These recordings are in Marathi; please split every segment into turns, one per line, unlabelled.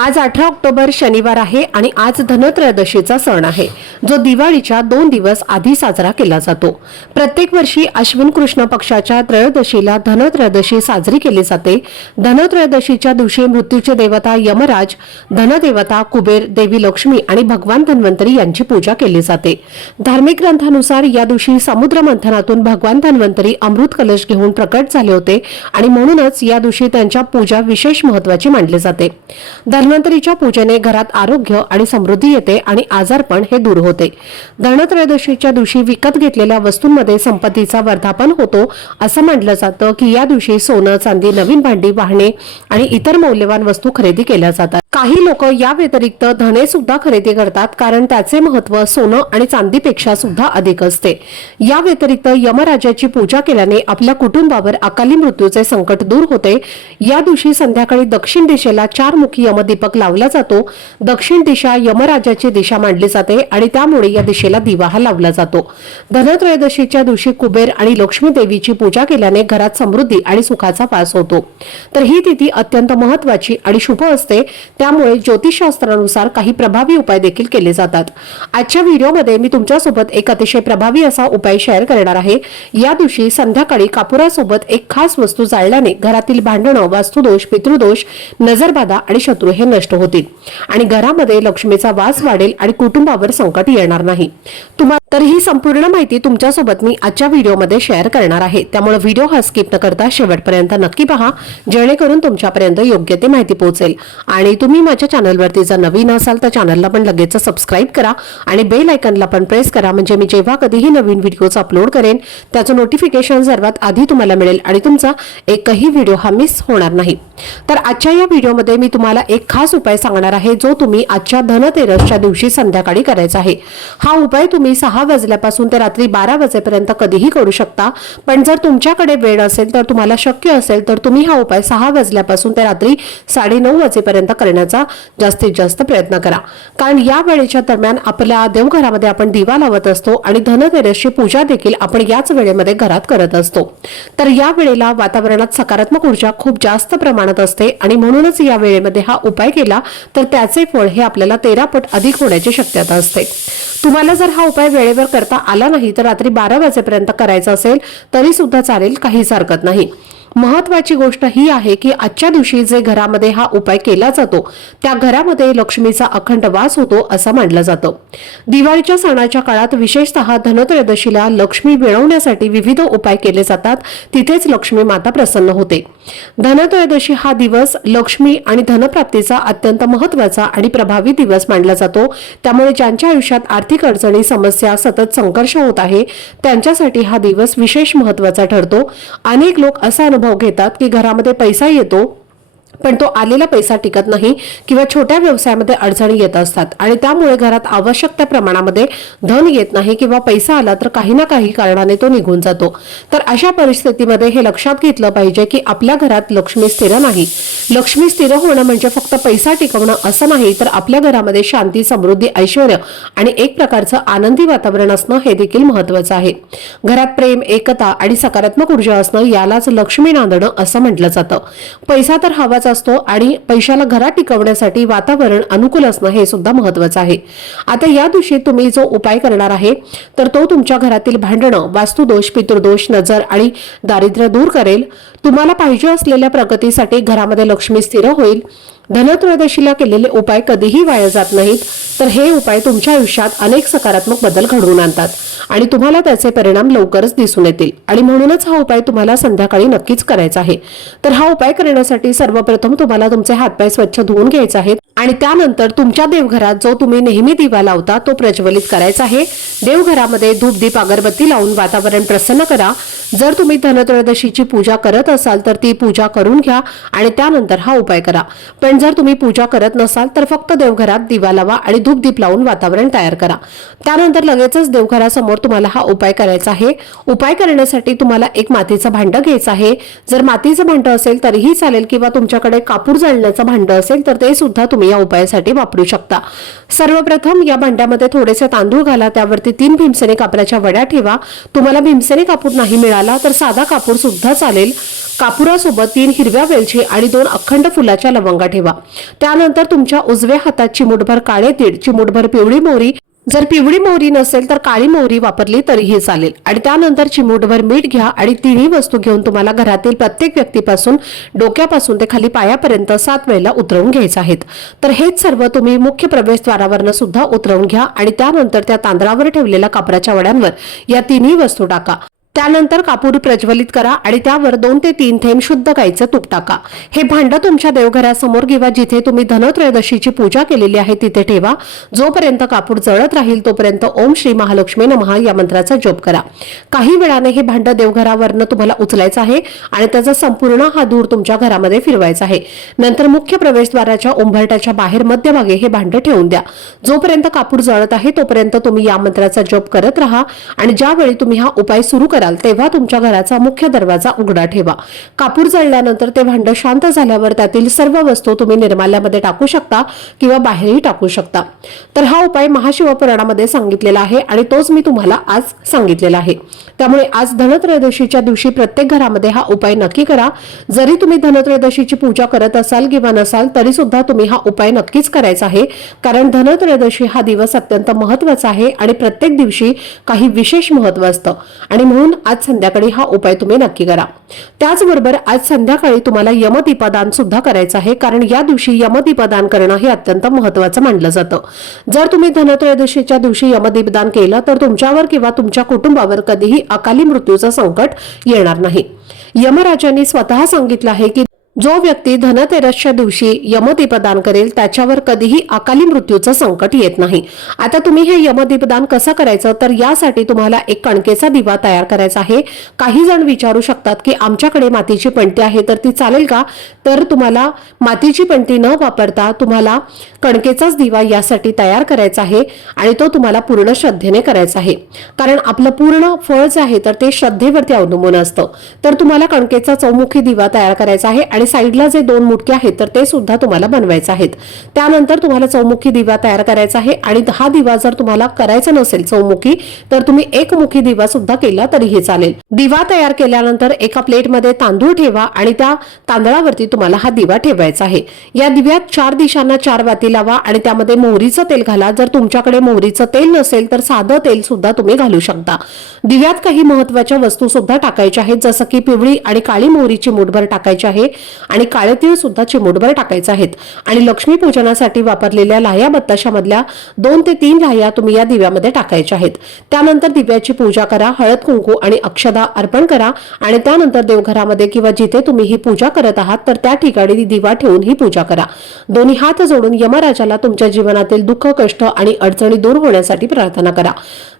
आज अठरा ऑक्टोबर शनिवार आहे आणि आज धनत्रयोदशीचा सण आहे. जो दिवाळीच्या दोन दिवस आधी साजरा केला जातो. प्रत्येक वर्षी अश्विन कृष्ण पक्षाच्या त्रयोदशीला धनत्रयोदशी साजरी केली जाते. धनत्रयोदशीच्या दिवशी मृत्यूचे देवता यमराज धनदेवता कुबेर देवी लक्ष्मी आणि भगवान धन्वंतरी यांची पूजा केली जाते. धार्मिक ग्रंथानुसार या दिवशी समुद्र मंथनातून भगवान धन्वंतरी अमृत कलश घेऊन प्रकट झाले होते आणि म्हणूनच या दिवशी त्यांच्या पूजा विशेष महत्वाची मानली जाते. धन्वंतरीच्या पूजेने घरात आरोग्य आणि समृद्धी येते आणि आजारपण हे दूर होते. धनत्रयोदशीच्या दिवशी विकत घेतलेल्या वस्तूंमध्ये संपत्तीचा वर्धापन होतो असं म्हटलं जातं की या दिवशी सोनं चांदी नवीन भांडी वाहने आणि इतर मौल्यवान वस्तू खरेदी केल्या जातात. काही लोक या व्यतिरिक्त धने सुद्धा खरेदी करतात कारण त्याचे महत्त्व सोनं आणि चांदीपेक्षा सुद्धा अधिक असते. या व्यतिरिक्त यमराजाची पूजा केल्याने आपल्या कुटुंबावर अकाली मृत्यूचे संकट दूर होते. या दिवशी संध्याकाळी दक्षिण दिशेला चार मुखी यमदीपक लावला जातो. दक्षिण दिशा यमराजाची दिशा मांडली जाते आणि त्यामुळे या दिशेला दिवा हा लावला जातो. धनत्रयोदशीच्या दिवशी कुबेर आणि लक्ष्मी देवीची पूजा केल्याने घरात समृद्धी आणि सुखाचा वास होतो. तर ही तिथी अत्यंत महत्वाची आणि शुभ असते. त्यामुळे ज्योतिषशास्त्रानुसार काही प्रभावी उपाय देखील केले जातात. आजच्या व्हिडिओमध्ये मी तुमच्यासोबत एक अतिशय प्रभावी असा उपाय शेअर करणार आहे. या दिवशी संध्याकाळी कापुरासोबत एक खास वस्तू जाळल्याने घरातील भांडणं वास्तुदोष पितृदोष नजरबाधा आणि शत्रू हे नष्ट होतील आणि घरामध्ये लक्ष्मीचा वास वाढेल आणि कुटुंबावर संकट येणार नाही. तुम्हाला तर ही संपूर्ण माहिती तुमच्यासोबत मी आजच्या व्हिडिओमध्ये शेअर करणार आहे. त्यामुळे व्हिडिओ हा स्किप न करता शेवटपर्यंत नक्की पहा जेणेकरून तुमच्यापर्यंत योग्य ते माहिती पोहोचेल. आणि तुम्ही माझ्या चॅनलवरती जर नवीन असाल तर चॅनलला पण लगेच सबस्क्राईब करा आणि बेल आयकनला पण प्रेस करा. म्हणजे मी जेव्हा कधीही नवीन व्हिडिओज अपलोड करेन त्याचं नोटिफिकेशन सर्वात आधी तुम्हाला मिळेल आणि तुमचा एकही व्हिडिओ हा मिस होणार नाही. तर आजच्या या व्हिडिओमध्ये मी तुम्हाला एक खास उपाय सांगणार आहे जो तुम्ही आजच्या धनतेरसच्या दिवशी संध्याकाळी करायचा आहे. हा उपाय तुम्ही सहा वाजल्यापासून ते रात्री बारा वाजेपर्यंत कधीही करू शकता. पण जर तुमच्याकडे वेळ असेल तर तुम्हाला शक्य असेल तर तुम्ही हा उपाय सहा वाजल्यापासून ते रात्री साडेनऊ वाजेपर्यंत करण्याचा जास्तीत जास्त प्रयत्न करा. कारण या वेळेच्या दरम्यान आपल्या देवघरामध्ये आपण दिवा लावत असतो आणि धनतेरसची पूजा देखील आपण याच वेळेमध्ये घरात करत असतो. तर या वेळेला वातावरणात सकारात्मक ऊर्जा खूप जास्त प्रमाणात असते आणि म्हणूनच या वेळेमध्ये हा उपाय केला तर त्याचे फळ हे आपल्याला तेरा पट अधिक होण्याची शक्यता असते. तुम्हाला जर हा उपाय वेळेवर करता आला नाही तर रात्री बारा वाजेपर्यंत करायचा असेल तरी सुद्धा चालेल काहीच हरकत नाही. महत्वाची गोष्ट ही आहे की आजच्या दिवशी जे घरामध्ये हा उपाय केला जातो त्या घरामध्ये लक्ष्मीचा अखंड वास होतो असं मानलं जातं. दिवाळीच्या सणाच्या काळात विशेषतः धनत्रयोदशीला लक्ष्मी मिळवण्यासाठी विविध उपाय केले जातात तिथेच लक्ष्मी माता प्रसन्न होते. धनत्रयोदशी हा दिवस लक्ष्मी आणि धनप्राप्तीचा अत्यंत महत्त्वाचा आणि प्रभावी दिवस मानला जातो. त्यामुळे ज्यांच्या आयुष्यात आर्थिक अडचणी समस्या सतत संघर्ष होत आहे त्यांच्यासाठी हा दिवस विशेष महत्त्वाचा ठरतो. अनेक लोक असा अनुभव घेतात की घरामध्ये पैसा येतो पण तो आलेला पैसा टिकत नाही किंवा छोट्या व्यवसायामध्ये अडचणी येत असतात. आणि त्यामुळे घरात आवश्यक त्या प्रमाणामध्ये धन येत नाही किंवा पैसा आला तर काही ना काही कारणाने तो निघून जातो. तर अशा परिस्थितीमध्ये हे लक्षात घेतलं पाहिजे की आपल्या घरात लक्ष्मी स्थिर नाही. लक्ष्मी स्थिर होणं म्हणजे फक्त पैसा टिकवणं असं नाही तर आपल्या घरामध्ये शांती समृद्धी ऐश्वर आणि एक प्रकारचं आनंदी वातावरण असणं हे देखील महत्वाचं आहे. घरात प्रेम एकता आणि सकारात्मक ऊर्जा असणं यालाच लक्ष्मी नांदणं असं म्हटलं जातं. पैसा तर हवाच असतो आणि पैशाला घरात टिकवण्यासाठी वातावरण अनुकूल असणं हे सुद्धा महत्वाचं आहे. आता या दिवशी तुम्ही जो उपाय करणार आहे तर तो तुमच्या घरातील भांडणं वास्तुदोष पितृदोष नजर आणि दारिद्र्य दूर करेल. तुम्हाला पाहिजे असलेल्या प्रगतीसाठी घरामध्ये लक्ष्मी स्थिर होईल. धनत्रयोदशीला केलेले उपाय कधीही वाया जात नाहीत तर हे उपाय तुमच्या आयुष्यात अनेक सकारात्मक बदल घडवून आणतात आणि तुम्हाला त्याचे परिणाम लवकरच दिसून येतील. आणि म्हणूनच हा उपाय तुम्हाला संध्याकाळी नक्कीच करायचा आहे. तर हा उपाय करण्यासाठी सर्वप्रथम तुम्हाला तुमचे हातपाय स्वच्छ धुवून घ्यायचे आहेत. आणि त्यानंतर तुमच्या देवघरात जो तुम्ही नेहमी दिवा लावता तो प्रज्वलित करायचा आहे. देवघरामध्ये धूप दीप अगरबत्ती लावून वातावरण प्रसन्न करा. जर तुम्ही धनत्रयोदशीची पूजा करत असाल तर ती पूजा करून घ्या आणि त्यानंतर हा उपाय करा. पण जर तुम्ही पूजा करत नसाल तर फक्त देवघरात दिवा लावा आणि धूप दीप लावून वातावरण तयार करा. त्यानंतर लगेचच देवघरासमोर तुम्हाला हा उपाय करायचा आहे. उपाय करण्यासाठी तुम्हाला एक मातीचं भांडं घ्यायचं आहे. जर मातीचं भांडं असेल तरीही चालेल किंवा तुमच्याकडे कापूर जळण्याचं भांडं असेल तर ते सुद्धा तुम्ही या उपायासाठी वापरू शकता. सर्वप्रथम या भांड्यामध्ये थोडेसे तांदूळ घाला त्यावरती तीन भीमसेने कापराच्या वड्या ठेवा. तुम्हाला भीमसेने कापूर नाही मिळाला तर साधा कापूर सुद्धा चालेल. कापुरासोबत तीन हिरव्या वेलची आणि दोन अखंड फुलाच्या लवंगा ठेवा. त्यानंतर तुमच्या उजव्या हातात चिमूटभर काळे तीळ चिमूटभर पिवळी मोहरी जर पिवळी मोहरी नसेल तर काळी मोहरी वापरली तरीही चालेल. आणि त्यानंतर चिमूटभर मीठ घ्या आणि तिन्ही वस्तू घेऊन तुम्हाला घरातील प्रत्येक व्यक्तीपासून डोक्यापासून ते खाली पायापर्यंत सात वेळेला उतरवून घ्यायचं आहेत. तर हेच सर्व तुम्ही मुख्य प्रवेशद्वारावरनं सुद्धा उतरवून घ्या आणि त्यानंतर त्या तांदळावर ठेवलेल्या कापराच्या वड्यांवर या तिन्ही वस्तू टाका. त्यानंतर कापूर प्रज्वलित करा आणि त्यावर दोन ते तीन थेंब शुद्ध गाईचं तूप टाका. हे भांड तुमच्या देवघरासमोर किंवा जिथे तुम्ही धनत्रयोदशीची पूजा केलेली आहे तिथे ठेवा. जोपर्यंत कापूर जळत राहील तोपर्यंत ओम श्री महालक्ष्मी नमहा या मंत्राचा जप करा. काही वेळाने हे भांड देवघरावरनं तुम्हाला उचलायचं आहे आणि त्याचा संपूर्ण हा धूर तुमच्या घरामध्ये फिरवायचा आहे. नंतर मुख्य प्रवेशद्वाराच्या उंबरट्याच्या बाहेर मध्यभागी हे भांड ठेवून द्या. जोपर्यंत कापूर जळत आहे तोपर्यंत तुम्ही या मंत्राचा जप करत राहा आणि ज्यावेळी तुम्ही हा उपाय सुरू करा कराल तेव्हा तुमच्या घराचा मुख्य दरवाजा उघडा ठेवा. कापूर जळल्यानंतर ते भांड शांत झाल्यावर त्यातील सर्व वस्तू तुम्ही निर्माल्यामध्ये टाकू शकता किंवा बाहेरही टाकू शकता. तर हा उपाय महाशिवपुराणामध्ये सांगितलेला आहे आणि तोच मी तुम्हाला आज सांगितलेला आहे. त्यामुळे आज धनत्रयोदशीच्या दिवशी प्रत्येक घरामध्ये हा उपाय नक्की करा. जरी तुम्ही धनत्रयोदशीची पूजा करत असाल किंवा नसाल तरी सुद्धा तुम्ही हा उपाय नक्कीच करायचा आहे. कारण धनत्रयोदशी हा दिवस अत्यंत महत्त्वाचा आहे आणि प्रत्येक दिवशी काही विशेष महत्त्व असतं. आणि म्हणून म्हणून आज संध्याकाळी हा उपाय तुम्ही नक्की करा. त्याचबरोबर आज संध्याकाळी तुम्हाला यमदीपदान सुद्धा करायचं आहे कारण या दिवशी यमदीपदान करणं हे अत्यंत महत्वाचं मानलं जातं. जर तुम्ही धनत्रयोदशीच्या दिवशी यमदीपदान केलं तर तुमच्यावर किंवा तुमच्या कुटुंबावर कधीही अकाली मृत्यूचं संकट येणार नाही. यमराजांनी स्वतः सांगितलं आहे की जो व्यक्ती धनतेरसच्या दिवशी यमदीपदान करेल त्याच्यावर कधीही अकाली मृत्यूचं संकट येत नाही. आता तुम्ही हे यमदीपदान कसं करायचं? तर यासाठी तुम्हाला एक कणकेचा दिवा तयार करायचा आहे. काही जण विचारू शकतात की आमच्याकडे मातीची पणती आहे तर ती चालेल का? तर तुम्हाला मातीची पणती न वापरता तुम्हाला कणकेचाच दिवा यासाठी तयार करायचा आहे आणि तो तुम्हाला पूर्ण श्रद्धेने करायचा आहे. कारण आपलं पूर्ण फळ जे आहे तर ते श्रद्धेवरती अवलंबून असतं. तर तुम्हाला कणकेचा चौमुखी दिवा तयार करायचा आहे आणि साईडला जे दोन मुटके आहेत तर ते सुद्धा तुम्हाला बनवायचे आहेत. त्यानंतर तुम्हाला चौमुखी दिवा तयार करायचा आहे आणि हा दिवा जर तुम्हाला करायचा नसेल चौमुखी तर तुम्ही एकमुखी दिवा सुद्धा केला तरीही चालेल. दिवा तयार केल्यानंतर एका प्लेटमध्ये तांदूळ ठेवा आणि त्या तांदळावरती तुम्हाला हा दिवा ठेवायचा आहे. या दिव्यात चार दिशांना चार वाती लावा आणि त्यामध्ये मोहरीचं तेल घाला. जर तुमच्याकडे मोहरीचं तेल नसेल तर साधं तेल सुद्धा तुम्ही घालू शकता. दिव्यात काही महत्त्वाच्या वस्तू सुद्धा टाकायच्या आहेत जसं की पिवळी आणि काळी मोहरीची मुठभर टाकायची आहे. आणि काळे तीळ सुद्धा चिमूटभर टाकायचे आहेत. आणि लक्ष्मीपूजनासाठी वापरलेल्या लाह्या बत्ताशामधल्या दोन ते तीन लाह्या तुम्ही या दिव्यामध्ये टाकायच्या आहेत. त्यानंतर दिव्याची पूजा करा हळद कुंकू आणि अक्षदा अर्पण करा आणि त्यानंतर देवघरामध्ये किंवा जिथे तुम्ही ही पूजा करत आहात तर त्या ठिकाणी दिवा ठेवून ही पूजा करा. दोन्ही हात जोडून यमराजाला तुमच्या जीवनातील दुःख कष्ट आणि अडचणी दूर होण्यासाठी प्रार्थना करा.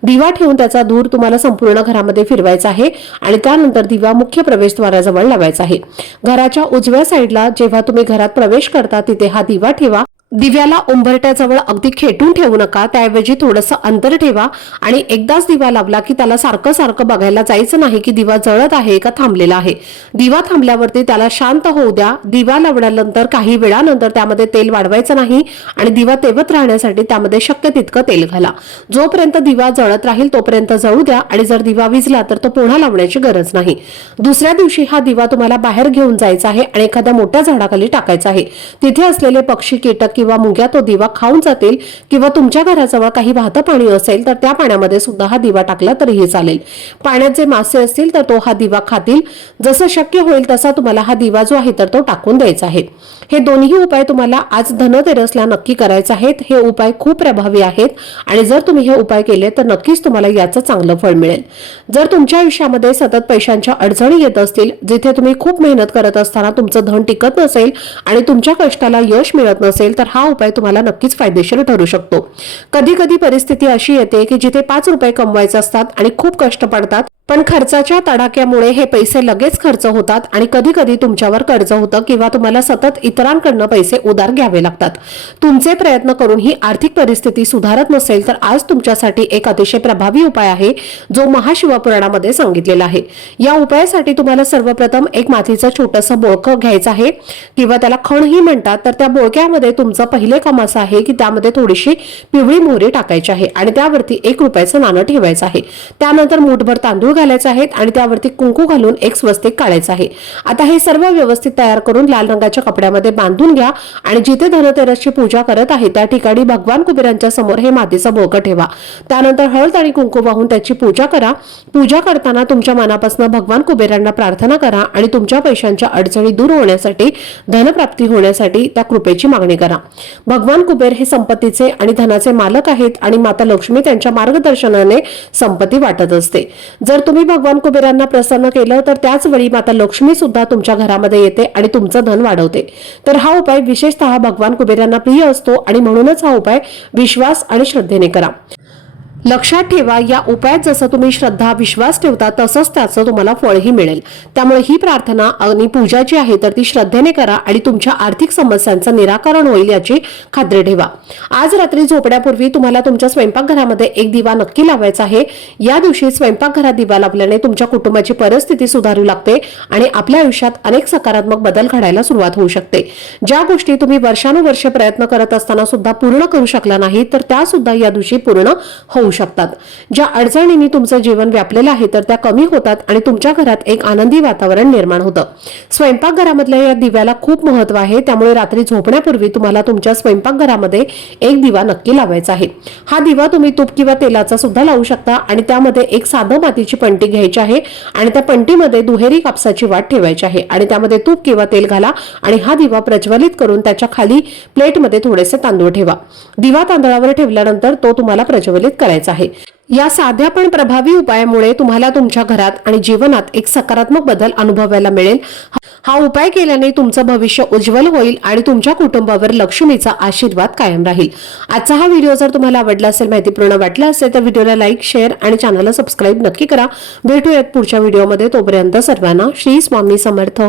दिवा ठेवून त्याचा धूर तुम्हाला संपूर्ण घरामध्ये फिरवायचा आहे आणि त्यानंतर दिवा मुख्य प्रवेशद्वाराजवळ लावायचा आहे. घराच्या उजव्या साईडला जेव्हा तुम्ही घरात प्रवेश करता तिथे हा दिवा ठेवा. दिव्याला उंबरट्याजवळ अगदी खेटून ठेवू नका. त्याऐवजी थोडंसं अंतर ठेवा आणि एकदाच दिवा लावला की त्याला सारखं सारखं बघायला जायचं नाही की दिवा जळत आहे का थांबलेला आहे. दिवा थांबल्यावरती त्याला शांत होऊ द्या. दिवा लावल्यानंतर काही वेळानंतर त्यामध्ये तेल वाढवायचं नाही आणि दिवा तेवत राहण्यासाठी त्यामध्ये शक्य तितकं तेल घाला. जोपर्यंत दिवा जळत राहील तोपर्यंत जळू द्या आणि जर दिवा विजला तर तो पुन्हा लावण्याची गरज नाही. दुसऱ्या दिवशी हा दिवा तुम्हाला बाहेर घेऊन जायचा आहे आणि एखाद्या मोठ्या झाडाखाली टाकायचा आहे. तिथे असलेले पक्षी कीटक किंवा मुंग्या तो दिवा खाऊन जातील किंवा तुमच्या घराजवळ काही वाहतं पाणी असेल तर त्या पाण्यामध्ये सुद्धा हा दिवा टाकला तरीही चालेल. पाण्यात जे मासे असतील तर तो हा दिवा खातील. जसं शक्य होईल तसा तुम्हाला हा दिवा जो आहे तर तो टाकून द्यायचा आहे. हे दोन्ही उपाय तुम्हाला आज धनतेरसला नक्की करायचे आहेत. हे उपाय खूप प्रभावी आहेत आणि जर तुम्ही हे उपाय केले तर नक्कीच तुम्हाला याचं चांगलं फळ मिळेल. जर तुमच्या आयुष्यामध्ये सतत पैशांच्या अडचणी येत असतील जिथे तुम्ही खूप मेहनत करत असताना तुमचं धन टिकत नसेल आणि तुमच्या कष्टाला यश मिळत नसेल तर हा उपाय तुम्हाला नक्कीच फायदेशीर ठरू शकतो. कधी कधी परिस्थिती अशी येते की जिथे पाच रुपये कमवायचे असतात आणि खूप कष्ट पडतात पण खर्चाच्या तडाख्यामुळे हे पैसे लगेच खर्च होतात आणि कधी कधी तुमच्यावर कर्ज होतं किंवा तुम्हाला सतत इतरांकडनं पैसे उधार घ्यावे लागतात. तुमचे प्रयत्न करून ही आर्थिक परिस्थिती सुधारत नसेल तर आज तुमच्यासाठी एक अतिशय प्रभावी उपाय आहे जो महाशिवपुराणामध्ये सांगितलेला आहे. या उपायासाठी तुम्हाला सर्वप्रथम एक मातीचं छोटंसं बोळकं घ्यायचं आहे किंवा त्याला खणही म्हणतात तर त्या बोळक्यामध्ये तुमचं पहिले काम असं आहे की त्यामध्ये थोडीशी पिवळी मोहरी टाकायची आहे आणि त्यावरती एक रुपयाचं नाणं ठेवायचं आहे. त्यानंतर मूठभर तांदूळ घालायचे आहेत आणि त्यावरती कुंकू घालून एक स्वस्तिक काढायचं आहे. आता हे सर्व व्यवस्थित तयार करून लाल रंगाच्या कपड्यामध्ये बांधून घ्या आणि जिथे धनतेरसची पूजा करत आहे त्या ठिकाणी भगवान कुबेरांच्या समोर हे मातीचं बोळकं ठेवा. त्यानंतर हळद आणि कुंकू वाहून त्याची पूजा करा. पूजा करताना तुमच्या मनापासून भगवान कुबेरांना प्रार्थना करा आणि तुमच्या पैशांच्या अडचणी दूर होण्यासाठी धनप्राप्ती होण्यासाठी त्या कृपेची मागणी करा. भगवान कुबेर हे संपत्तीचे आणि धनाचे मालक आहेत आणि माता लक्ष्मी त्यांच्या मार्गदर्शनाने संपत्ती वाटत असते. जर तुम्ही भगवान कुबेरांना प्रसन्न केलं तर त्याच वेळी माता लक्ष्मी सुद्धा तुमच्या घरामध्ये येते आणि तुमचं धन वाढवते. तर हा उपाय विशेषतः भगवान कुबेरांना प्रिय असतो आणि म्हणूनच हा उपाय विश्वास आणि श्रद्धेने करा. लक्षात ठेवा या उपायात जसं तुम्ही श्रद्धा विश्वास ठेवता तसंच त्याचं तुम्हाला फळही मिळेल. त्यामुळे ही प्रार्थना आणि पूजा जी आहे तर ती श्रद्धेने करा आणि तुमच्या आर्थिक समस्यांचं निराकरण होईल याची खात्री ठेवा. आज रात्री झोपण्यापूर्वी तुम्हाला तुमच्या स्वयंपाकघरामध्ये एक दिवा नक्की लावायचा आहे. या दिवशी स्वयंपाकघरात दिवा लावल्याने तुमच्या कुटुंबाची परिस्थिती सुधारू लागते आणि आपल्या आयुष्यात अनेक सकारात्मक बदल घडायला सुरुवात होऊ शकते. ज्या गोष्टी तुम्ही वर्षानुवर्षे प्रयत्न करत असताना सुद्धा पूर्ण करू शकला नाही तर त्या सुद्धा या दिवशी पूर्ण होऊ शकतात. ज्या अडचणींनी तुमचं जीवन व्यापलेलं आहे तर त्या कमी होतात आणि तुमच्या घरात एक आनंदी वातावरण निर्माण होतं. स्वयंपाकघरामधल्या या दिव्याला खूप महत्त्व आहे. त्यामुळे रात्री झोपण्यापूर्वी तुम्हाला तुमच्या स्वयंपाकघरामध्ये एक दिवा नक्की लावायचा आहे. हा दिवा तुम्ही तूप किंवा तेलाचा सुद्धा लावू शकता आणि त्यामध्ये एक साधं मातीची पंटी घ्यायची आहे आणि त्या पंटीमध्ये दुहेरी कापसाची वाट ठेवायची आहे आणि त्यामध्ये तूप किंवा तेल घाला आणि हा दिवा प्रज्वलित करून त्याच्याखाली प्लेटमध्ये थोडेसे तांदूळ ठेवा. दिवा तांदळावर ठेवल्यानंतर तो तुम्हाला प्रज्वलित करायचा आहे. या साध्या पण प्रभावी उपायामुळे तुम्हाला तुमच्या घरात आणि जीवनात एक सकारात्मक बदल अनुभवायला मिळेल. हा उपाय केल्याने तुमचं भविष्य उज्ज्वल होईल आणि तुमच्या कुटुंबावर लक्ष्मीचा आशीर्वाद कायम राहील. आजचा हा व्हिडिओ जर तुम्हाला आवडला असेल माहितीपूर्ण वाटला असेल तर व्हिडिओला लाईक शेअर आणि चॅनलला सबस्क्राईब नक्की करा. भेटूयात पुढच्या व्हिडिओमध्ये. तोपर्यंत सर्वांना श्री स्वामी समर्थ.